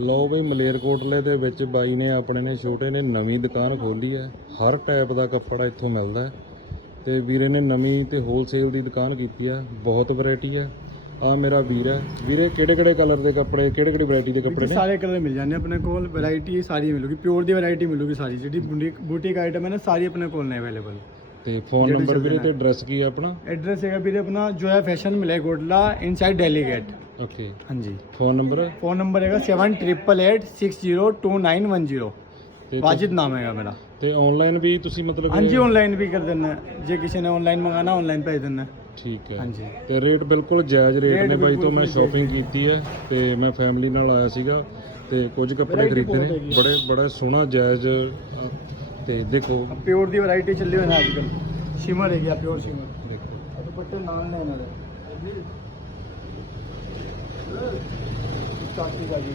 ਲਓ ਬਈ ਮਲੇਰਕੋਟਲੇ ਦੇ ਵਿੱਚ ਬਾਈ ਨੇ ਆਪਣੇ ਨੇ ਛੋਟੇ ਨੇ ਨਵੀਂ ਦੁਕਾਨ ਖੋਲੀ ਹੈ। ਹਰ ਟਾਈਪ ਦਾ ਕੱਪੜਾ ਇੱਥੋਂ ਮਿਲਦਾ ਤੇ ਵੀਰੇ ਨੇ ਨਵੀਂ ਤੇ ਹੋਲਸੇਲ ਦੀ ਦੁਕਾਨ ਕੀਤੀ ਆ ਬਹੁਤ ਵੈਰਾਈਟੀ ਹੈ। ਆ ਮੇਰਾ ਵੀਰ ਹੈ। ਵੀਰੇ ਕਿਹੜੇ ਕਿਹੜੇ ਕਲਰ ਦੇ ਕੱਪੜੇ ਕਿਹੜੇ ਕਿਹੜੇ ਵੈਰਾਈਟੀ ਦੇ ਕੱਪੜੇ ਨੇ? ਸਾਰੇ ਕਲਰ ਮਿਲ ਜਾਂਦੇ ਆਪਣੇ ਕੋਲ। ਵੈਰਾਈਟੀ ਸਾਰੀ ਮਿਲੂਗੀ। ਪਿਓਰ ਦੀ ਵੈਰਾਈਟੀ ਮਿਲੂਗੀ ਸਾਰੀ। ਜਿਹੜੀ ਬੁਟੀਕ ਆਈਟਮ ਹੈ ਨਾ ਸਾਰੀ ਆਪਣੇ ਕੋਲ ਨੇ ਅਵੇਲੇਬਲ ਤੇ ਫੋਨ ਨੰਬਰ ਵੀਰੇ ਤੇ ਐਡਰੈਸ ਕੀ ਹੈ ਆਪਣਾ? ਐਡਰੈਸ ਹੈਗਾ ਵੀਰੇ ਆਪਣਾ Joya fashion Malerkotla inside Delhi gate okay ਹਾਂਜੀ। ਫੋਨ ਨੰਬਰ ਫੋਨ ਨੰਬਰ ਹੈਗਾ 7886029110 ਤੇ ਵਾਜਿਦ ਨਾਮ ਹੈਗਾ ਮੇਰਾ। ਤੇ ਆਨਲਾਈਨ ਵੀ ਤੁਸੀਂ ਮਤਲਬ ਹਾਂਜੀ ਆਨਲਾਈਨ ਵੀ ਕਰ ਦਿੰਨਾ ਜੇ ਕਿਸੇ ਨੇ ਆਨਲਾਈਨ ਮੰਗਾਣਾ ਆਨਲਾਈਨ ਭੇਜ ਦਿੰਨਾ ਠੀਕ ਹੈ। ਹਾਂਜੀ। ਤੇ ਰੇਟ ਬਿਲਕੁਲ ਜਾਇਜ਼ ਰੇਟ ਨੇ ਬਾਈ ਤੋਂ ਮੈਂ ਸ਼ਾਪਿੰਗ ਕੀਤੀ ਹੈ ਤੇ ਮੈਂ ਫੈਮਿਲੀ ਨਾਲ ਆਇਆ ਸੀਗਾ ਤੇ ਕੁਝ ਕੱਪੜੇ ਖਰੀਦੇ ਨੇ। ਬੜੇ ਬੜਾ ਸੋਹਣਾ ਜਾਇਜ਼ ਤੇ ਦੇਖੋ। ਪਿਓਰ ਦੀ ਵੈਰਾਈਟੀ ਚੱਲੀ ਹੋਈ ਹੈ ਅੱਜ ਕੱਲ ਸ਼ਿਮਰ ਹੈਗੀ ਆ ਪਿਓਰ ਸ਼ਿਮਰ ਦੇਖੋ। ਦੁਪੱਟੇ ਨਾਲ ਨੇ ਇਹਨਾਂ ਦੇ। ਚਾਟੀ ਦਾ ਜੀ।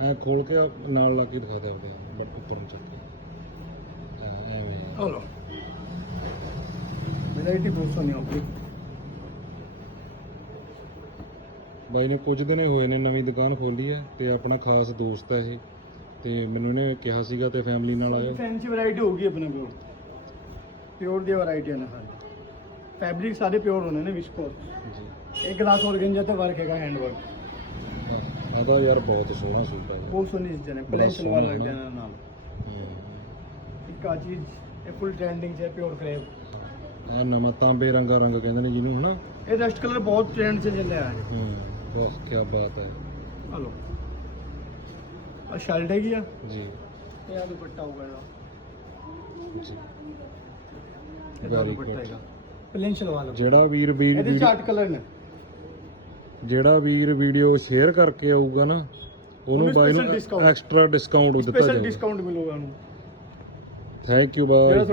ਐ ਖੋਲ ਕੇ ਨਾਲ ਲਾ ਕੇ ਦਿਖਾ ਦੇ ਆਪਦੇ ਬਟ ਉੱਪਰ ਨੂੰ ਚੱਕ ਕੇ। ਐਵੇਂ ਆ। ਹਲੋ ਵੈਰਾਈਟੀ ਬਹੁਤ ਸੋਹਣੀ ਹੋਊਗੀ ਬਾਈ ਨੇ ਕੁਝ ਦਿਨ ਹੀ ਹੋਏ ਨੇ ਨਵੀਂ ਦੁਕਾਨ ਖੋਲੀ ਹੈ ਤੇ ਆਪਣਾ ਖਾਸ ਦੋਸਤ ਹੈ ਇਹ। ਤੇ ਮੈਨੂੰ ਇਹਨੇ ਕਿਹਾ ਸੀਗਾ ਤੇ ਫੈਮਿਲੀ ਨਾਲ ਆਇਆ। ਫੈਂਸੀ ਵੈਰਾਈਟੀ ਹੋਊਗੀ ਆਪਣੇ ਕੋਲ। ਪਿਓਰ ਦੀ ਵੈਰਾਈਟੀ ਹੈ ਨਾ ਸਾਰੀ। ਫੈਬਰਿਕ ਸਾਰੇ ਪਿਓਰ ਹੋਣੇ ਨੇ ਵਿਸਕੋਸ ਜੀ। ਇੱਕ ਗਲਾਸ ਔਰਗੈਂਜਾ ਤੇ ਵਰਕ ਹੈਗਾ ਹੈਂਡ ਵਰਕ ਇਹਦਾ ਯਾਰ ਬਹੁਤ ਸੋਹਣਾ ਸੂਟ ਹੈ। ਇਹ। ਬਹੁਤ ਸੋਹਣੀ ਚੀਜ਼ਾਂ ਨੇ ਪਲੇਨ ਸਲਵਾਰ ਨਾ। ਨੇ ਨਾਲ। ਇੱਕ ਆ ਚੀਜ਼ ਇਹ ਫੁੱਲ ਟ੍ਰੈਂਡਿੰਗ 'ਚ ਹੈ ਪਿਓਰ ਕਰੇਪ ਇਹ ਨਵਾਂ ਤਾਂਬੇ ਰੰਗਾ ਰੰਗ ਕਹਿੰਦੇ ਨੇ ਜਿਹਨੂੰ ਹਨਾ? ਇਹ ਰਸਟ ਕਲਰ ਬਹੁਤ ਟ੍ਰੈਂਡ 'ਚ ਚੱਲਿਆ ਹੈ। ਹੂੰ ਵਾਹ ਕੀ ਬਾਤ ਹੈ। ਹਲੋ। ਆ ਸ਼ਰਟ ਹੈਗੀ ਆ। ਜੀ। ਇਹ ਆ ਦੁਪੱਟਾ ਹੋਊਗਾ ਇਹਦਾ। ਜੀ। ਇਹਦਾ ਦੁਪੱਟਾ. ਹੈਗਾ। ਪਲੇਨ ਸਲਵਾਰ ਲਓ। ਜਿਹੜਾ ਵੀਰ ਵੀਰ ਇਹਦੇ ਵੀਰ- ਚਾਰ ਕਲਰ ਨੇ। ਜਿਹੜਾ ਵੀਰ ਵੀਡੀਓ ਸ਼ੇਅਰ ਕਰਕੇ ਆਊਗਾ ਨਾ ਉਹਨੂੰ ਬਾਈ ਨੂੰ। ਐਕਸਟਰਾ ਡਿਸਕਾਊਂਟ ਦਿੱਤਾ ਸਪੈਸ਼ਲ ਜਾਏਗਾ ਡਿਸਕਾਊਂਟ ਮਿਲੂਗਾ ਉਹਨੂੰ। Thank you by